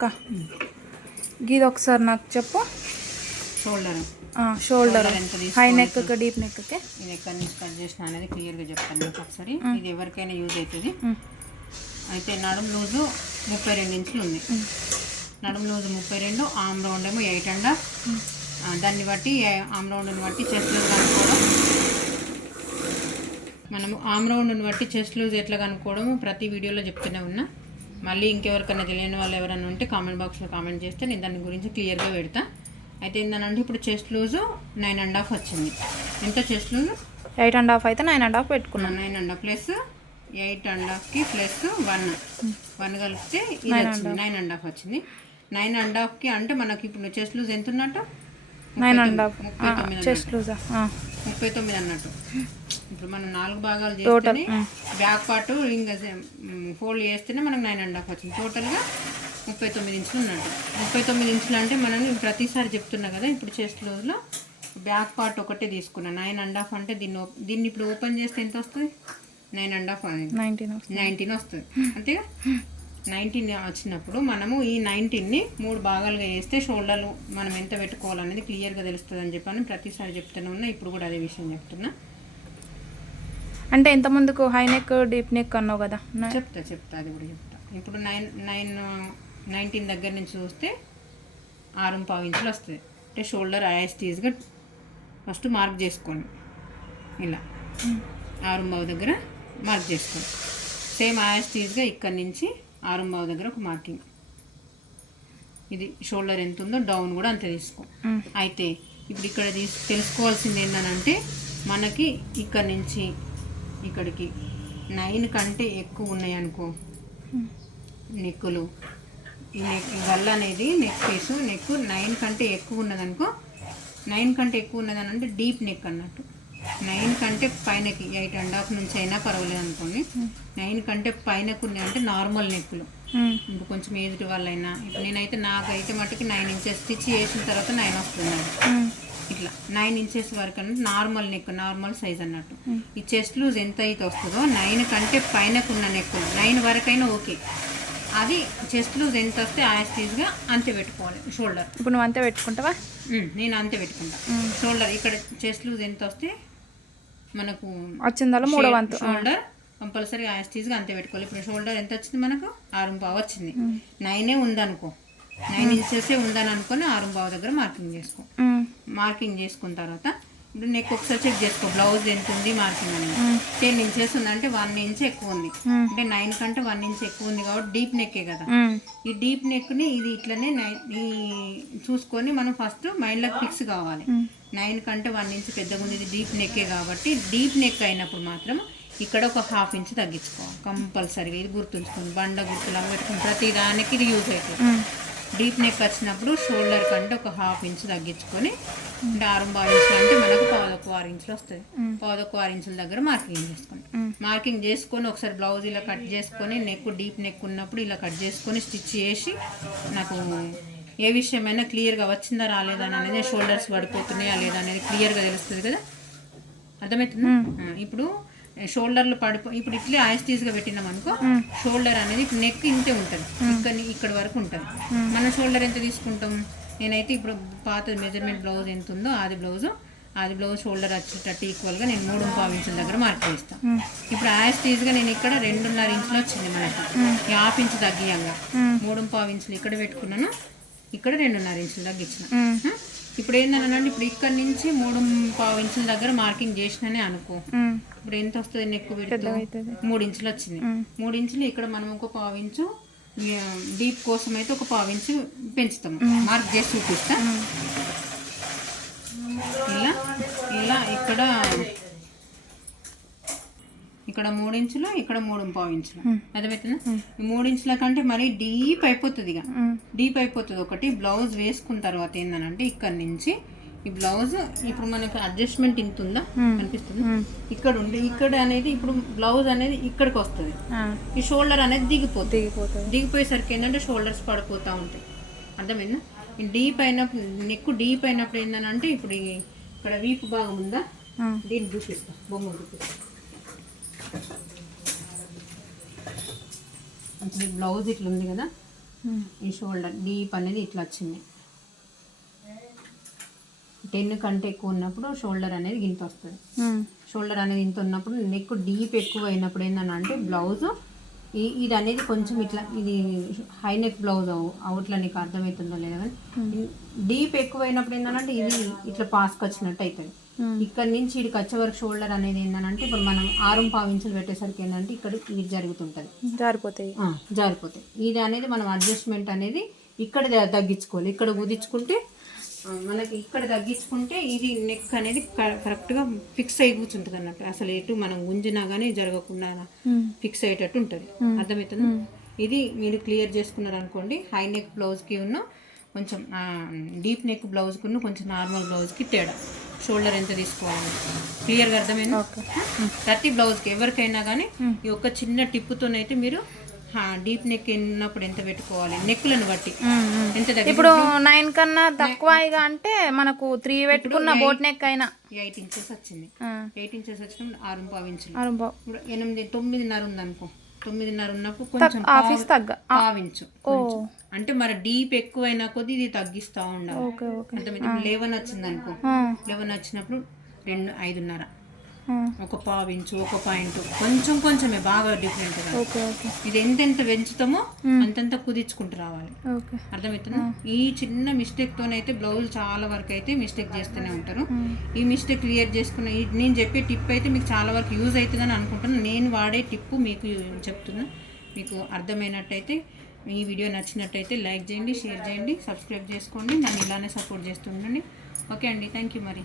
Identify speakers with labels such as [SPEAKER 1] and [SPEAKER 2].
[SPEAKER 1] అక్క గీది ఒకసారి నాకు చెప్పు.
[SPEAKER 2] Shoulder
[SPEAKER 1] shoulder high? Neck deep నెక్కి
[SPEAKER 2] ఇది ఎక్కడి నుంచి కట్ చేసిన అనేది క్లియర్గా చెప్తాను మీకు ఒకసారి. ఇది ఎవరికైనా యూజ్ అవుతుంది. అయితే నడుం లూజు ముప్పై రెండు ఇంచులు ఉంది. నడుం లూజు ముప్పై రెండు ఆమ్ రౌండ్ ఏమో ఎయిట్ అండ్ దాన్ని బట్టి ఆమ్ రౌండ్ని బట్టి చెస్ట్ లూజ్ కనుక్కోవడం. మనము ఆమ్ రౌండ్ని బట్టి చెస్ట్ లూజ్ ఎట్లా కనుక్కోవడం ప్రతి వీడియోలో చెప్తూనే ఉన్నా. మళ్ళీ ఇంకెవరికైనా తెలియని వాళ్ళు ఎవరైనా ఉంటే కామెంట్ బాక్స్లో కామెంట్ చేస్తే నేను దాని గురించి క్లియర్గా పెడతా. అయితే ఏంటంటే ఇప్పుడు chest loose nine and half వచ్చింది. ఎంత chest loose
[SPEAKER 1] eight and half అయితే నైన్ అండ్ హాఫ్ పెట్టుకున్నాను
[SPEAKER 2] nine and half plus eight and హాఫ్కి plus one one కలిపితే ఇది వచ్చింది. నైన్ అండ్ హాఫ్ వచ్చింది. నైన్ అండ్ హాఫ్కి అంటే మనకి ఇప్పుడు చెస్ట్ లూజ్ ఎంత ఉన్నట్టు?
[SPEAKER 1] నైన్ అండ్ హాఫ్
[SPEAKER 2] ముప్పై తొమ్మిది
[SPEAKER 1] చెస్ట్ లూజా
[SPEAKER 2] ముప్పై తొమ్మిది అన్నట్టు. ఇప్పుడు మనం నాలుగు భాగాలు చేస్తేనే బ్యాక్ పార్ట్ ఇంకా ఫోల్డ్ చేస్తేనే మనకు నైన్ అండ్ హాఫ్ వచ్చింది. టోటల్గా ముప్పై తొమ్మిది ఇంచులు ఉన్నట్టు. ముప్పై తొమ్మిది ఇంచులు అంటే మనం ప్రతిసారి చెప్తున్నా కదా ఇప్పుడు చెస్ట్ లూజ్లో బ్యాక్ పార్ట్ ఒకటే తీసుకున్నా. నైన్ అండ్ హాఫ్ అంటే దీన్ని దీన్ని ఇప్పుడు ఓపెన్ చేస్తే ఎంత వస్తుంది? నైన్ అండ్ హాఫ్ అనేది.
[SPEAKER 1] నైన్టీన్
[SPEAKER 2] నైన్టీన్ వస్తుంది. అంతేగా? నైన్టీన్ వచ్చినప్పుడు మనము ఈ నైన్టీన్ని మూడు భాగాలుగా వేస్తే షోల్డర్లు మనం ఎంత పెట్టుకోవాలనేది క్లియర్గా తెలుస్తుంది అని చెప్పని ప్రతిసారి చెప్తూనే ఉన్నా. ఇప్పుడు కూడా అదే విషయం చెప్తున్నా.
[SPEAKER 1] అంటే ఎంత ముందుకు? హై నెక్ డీప్ నెక్ అన్నావు కదా.
[SPEAKER 2] చెప్తా చెప్తా అది కూడా చెప్తా. ఇప్పుడు నైన్ నైన్ నైన్టీన్ దగ్గర నుంచి చూస్తే ఆరు పావు ఇంచులు వస్తుంది. అంటే షోల్డర్ యాస్టీజ్గా ఫస్ట్ మార్క్ చేసుకోండి. ఇలా. ఆరు పావు దగ్గర మార్క్ చేసుకోండి. సేమ్ యాస్టీజ్గా ఇక్కడ నుంచి ఆరు పావు దగ్గర ఒక మార్కింగ్ ఇది షోల్డర్ ఎంత ఉందో డౌన్ కూడా అంతే తీసుకో. అయితే ఇప్పుడు ఇక్కడ తీసు తెలుసుకోవాల్సింది ఏంటనంటే మనకి ఇక్కడ నుంచి ఇక్కడికి. నైన్ కంటే ఎక్కువ ఉన్నాయి అనుకో. నెక్కులు. ఈ నెక్ ఈ గల్ల అనేది నెక్ పీసు. నెక్ నైన్ కంటే ఎక్కువ ఉన్నదనుకో నైన్ కంటే ఎక్కువ ఉన్నదని అంటే డీప్ నెక్ అన్నట్టు. నైన్ కంటే పైనకి ఎయిట్ అండ్ హాఫ్ నుంచి అయినా పర్వాలేదు అనుకోండి. నైన్ కంటే పైనకు ఉన్నాయి అంటే నార్మల్ నెక్కులు. ఇప్పుడు కొంచెం ఏజ్డ్ వాళ్ళైనా. ఇప్పుడు నేనైతే నాకైతే మటుకు నైన్ ఇంచెస్ స్టిచ్ చేసిన తర్వాత నైన్.
[SPEAKER 1] మ్.
[SPEAKER 2] ఇట్లా నైన్ ఇంచెస్ వరకు అంటే నార్మల్ నెక్ నార్మల్ సైజ్ అన్నట్టు. ఈ చెస్ట్ లూజ్ ఎంత అయితే వస్తుందో నైన్ కంటే పైనకున్న నెక్ నైన్ వరకైనా ఓకే. అది చెస్ట్ లూజ్ ఎంత వస్తే యాస్టీజ్గా అంతే పెట్టుకోవాలి. షోల్డర్.
[SPEAKER 1] ఇప్పుడు నువ్వు అంతే పెట్టుకుంటావా?
[SPEAKER 2] నేను అంతే పెట్టుకుంటా. షోల్డర్. ఇక్కడ చెస్ట్ లూజ్ ఎంత వస్తే మనకు
[SPEAKER 1] వచ్చిందల్లా మూడో వంతు.
[SPEAKER 2] షోల్డర్ కంపల్సరీ యాస్టీజ్గా అంతే పెట్టుకోవాలి. ఇప్పుడు షోల్డర్ ఎంత వచ్చింది మనకు? ఆరు పావు వచ్చింది. నైనే ఉందనుకో. నైన్ ఇంచెసే ఉందని అనుకొని ఆరు పావు దగ్గర మార్కింగ్ చేసుకో. మార్కింగ్ చేసుకున్న తర్వాత ఇప్పుడు నెక్ ఒకసారి చెక్ చేసుకో బ్లౌజ్ ఎంత ఉంది మార్కింగ్ అనేది. టెన్ ఇంచెస్ ఉందంటే వన్ ఇంచ్ ఎక్కువ ఉంది. అంటే నైన్ కంటే వన్ ఇంచ్ ఎక్కువ ఉంది కాబట్టి డీప్ నెక్కే కదా. ఈ డీప్ నెక్ని ఇది ఇట్లనే ఈ చూసుకొని మనం ఫస్ట్ మైండ్లోకి ఫిక్స్ కావాలి. నైన్ కంటే వన్ ఇంచ్ పెద్దగా ఉంది ఇది డీప్ నెక్కే కాబట్టి డీప్ నెక్ అయినప్పుడు మాత్రం ఇక్కడ ఒక హాఫ్ ఇంచ్ తగ్గించుకోవాలి. కంపల్సరీగా ఇది గుర్తుంచుకోండి. బండ గుర్తులాగా పెట్టుకుని ప్రతి దానికి ఇది యూజ్ అవుతుంది. డీప్ నెక్ వచ్చినప్పుడు షోల్డర్ కంటే ఒక హాఫ్ ఇంచ్ తగ్గించుకొని ఆరు బాగా ఇంచులు అంటే మనకు పావుదొక్క ఆరు ఇంచులు వస్తుంది. పావుదొక్క ఆరు ఇంచుల దగ్గర మార్కింగ్ చేసుకోండి మార్కింగ్ చేసుకొని ఒకసారి బ్లౌజ్ ఇలా కట్ చేసుకొని నెక్ డీప్ నెక్ ఉన్నప్పుడు ఇలా కట్ చేసుకొని స్టిచ్ చేసి నాకు ఏ విషయమైనా క్లియర్గా వచ్చిందా రాలేదా అని అనేది షోల్డర్స్ పడిపోతున్నాయా లేదా అనేది క్లియర్గా తెలుస్తుంది కదా? అర్థమవుతుందా? ఇప్పుడు షోల్డర్లు పడిపో ఇప్పుడు ఇట్లే ఆయిస్టీస్గా పెట్టినాం అనుకో షోల్డర్ అనేది ఇప్పుడు నెక్ ఇంతే ఉంటుంది. ఇక్కడ ఇక్కడ వరకు ఉంటుంది. మన షోల్డర్ ఎంత తీసుకుంటాం? నేనైతే ఇప్పుడు పాత మెజర్మెంట్ బ్లౌజ్ ఎంత ఉందో అది బ్లౌజ్. అది బ్లౌజ్ షోల్డర్ వచ్చేటట్టు ఈక్వల్గా నేను మూడు పావు ఇంచుల దగ్గర మార్క్ చేస్తాను ఇప్పుడు యాస్టీజ్గా నేను ఇక్కడ రెండున్నర ఇంచులు వచ్చింది మనకి. హాఫ్ ఇంచ్ తగ్గియంగా. మూడు పావు ఇంచులు ఇక్కడ పెట్టుకున్నాను. ఇక్కడ రెండున్నర ఇంచులు తగ్గించిన? ఇప్పుడు ఏంటన్నానంటే ఇప్పుడు ఇక్కడ నుంచి మూడు పావు ఇంచుల దగ్గర మార్కింగ్ చేసిననే అనుకో. ఇప్పుడు ఎంత వస్తుంది నెక్ పెడుతూ. మూడు ఇంచులు వచ్చింది. మూడు ఇంచులు ఇక్కడ మనం ఒక పావు ఇంచు డీప్ కోసం అయితే ఒక పావు ఇంచు పెంచుతాం మార్క్ చేసి చూపిస్తా. ఇలా ఇలా ఇక్కడ ఇక్కడ మూడు ఇంచులు ఇక్కడ మూడు పావు ఇంచులు అర్థమవుతుందా ఈ మూడు ఇంచుల కంటే మరీ డీప్ అయిపోతుంది ఇక. డీప్ అయిపోతుంది ఒకటి. బ్లౌజ్ వేసుకున్న తర్వాత ఏంటనంటే ఇక్కడ నుంచి ఈ బ్లౌజ్ ఇప్పుడు మనకు అడ్జస్ట్మెంట్ ఇంత ఉందా కనిపిస్తుంది? ఇక్కడ ఉండి ఇక్కడ అనేది ఇప్పుడు బ్లౌజ్ అనేది ఇక్కడికి వస్తుంది. ఈ షోల్డర్ అనేది దిగిపోతుంది.
[SPEAKER 1] దిగిపోతుంది.
[SPEAKER 2] దిగిపోయేసరికి ఏంటంటే షోల్డర్స్ పడిపోతూ ఉంటాయి. అర్థమైందా? ఈ డీప్ అయినప్పుడు నెక్ డీప్ అయినప్పుడు ఏంటంటే ఇప్పుడు ఈ ఇక్కడ వీపు భాగం ఉందా. దీన్ని చూపిస్తా. బొమ్మ చూపిస్తా. ఇప్పుడు బ్లౌజ్ ఇట్లా ఉంది కదా ఈ షోల్డర్ డీప్ అనేది ఇట్లా వచ్చింది. టెన్ కంటే ఎక్కువ ఉన్నప్పుడు షోల్డర్ అనేది గింత వస్తుంది. షోల్డర్ అనేది ఇంత ఉన్నప్పుడు నెక్ డీప్ ఎక్కువ అయినప్పుడు ఏంటంటే బ్లౌజ్. ఈ ఇది అనేది కొంచెం ఇట్లా ఇది హై నెక్ బ్లౌజ్ అవుట్లా నీకు అర్థమవుతుందో లేదో కానీ డీప్ ఎక్కువ అయినప్పుడు ఏంటంటే ఇది ఇట్లా పాస్కి వచ్చినట్టు అవుతుంది ఇక్కడ నుంచి ఇక్కడికి వచ్చే వరకు షోల్డర్ అనేది ఏంటంటే ఇప్పుడు మనం ఆరు పావించులు పెట్టేసరికి ఏంటంటే ఇక్కడ ఇది జరుగుతుంటుంది.
[SPEAKER 1] జారిపోతాయి.
[SPEAKER 2] జారిపోతాయి. ఇది అనేది మనం అడ్జస్ట్మెంట్ అనేది ఇక్కడ తగ్గించుకోవాలి. ఇక్కడ కుదించుకుంటే మనకి ఇక్కడ తగ్గించుకుంటే ఇది నెక్ అనేది కరెక్ట్గా ఫిక్స్ అయి కూర్చుంటుంది అన్నట్టు. అసలు ఎటు మనం గుంజినా కానీ జరగకుండా ఫిక్స్ అయ్యేటట్టు ఉంటుంది. అర్థమవుతుంది ఇది మీరు క్లియర్ చేసుకున్నారు అనుకోండి హై నెక్ బ్లౌజ్కి ఉన్న కొంచెం డీప్ నెక్ బ్లౌజ్కి ఉన్న కొంచెం నార్మల్ బ్లౌజ్కి తేడా. షోల్డర్ ఎంత తీసుకోవాలి? క్లియర్గా అర్థమైంది? ప్రతి బ్లౌజ్కి ఎవరికైనా కానీ ఈ ఒక్క చిన్న టిప్పుతోనైతే మీరు డీప్ నెక్ ఉన్నప్పుడు ఎంత పెట్టుకోవాలి? నెక్లను బట్టి. ఎంత
[SPEAKER 1] ఇప్పుడు నైన్ కన్నా తక్కువ అంటే మనకు త్రీ పెట్టుకున్న బోట్ నెక్ అయినా.
[SPEAKER 2] ఎయిట్ ఇంచెస్ వచ్చింది. ఎయిట్ ఇంచెస్ వచ్చినప్పుడు ఆరు పావు ఇంచులు.
[SPEAKER 1] ఆరు.
[SPEAKER 2] ఇప్పుడు ఎనిమిది తొమ్మిదిన్నర ఉందనుకో. తొమ్మిదిన్నర ఉన్నప్పుడు కొంచెం
[SPEAKER 1] ఆఫీస్ తగ్గ.
[SPEAKER 2] పావించు. అంటే మరి డీప్ ఎక్కువైనా కొద్ది ఇది తగ్గిస్తా ఉండాలి. లెవెన్ వచ్చింది అనుకో లెవెన్ వచ్చినప్పుడు రెండు ఐదున్నర. ఒక పావించు ఒక పాయింట్. కొంచెం కొంచెమే బాగా డిఫరెంట్ ఇది ఎంతెంత పెంచుతామో అంతంత కుదించుకుంటూ రావాలి.
[SPEAKER 1] ఓకే.
[SPEAKER 2] అర్థమవుతుందా? ఈ చిన్న మిస్టేక్ తోనైతే బ్లౌజ్ చాలా వరకు అయితే మిస్టేక్ చేస్తూనే ఉంటారు. ఈ మిస్టేక్ క్లియర్ చేసుకున్న ఈ నేను చెప్పే టిప్ అయితే మీకు చాలా వరకు యూజ్ అవుతుందని అనుకుంటున్నాను నేను వాడే టిప్ మీకు చెప్తున్నా. మీకు అర్థమైనట్టయితే ఈ వీడియో నచ్చినట్టయితే లైక్ చేయండి షేర్ చేయండి సబ్స్క్రైబ్ చేసుకోండి. నన్ను ఇలానే సపోర్ట్ చేస్తుండండి ఓకే అండి థ్యాంక్ యూ మరి.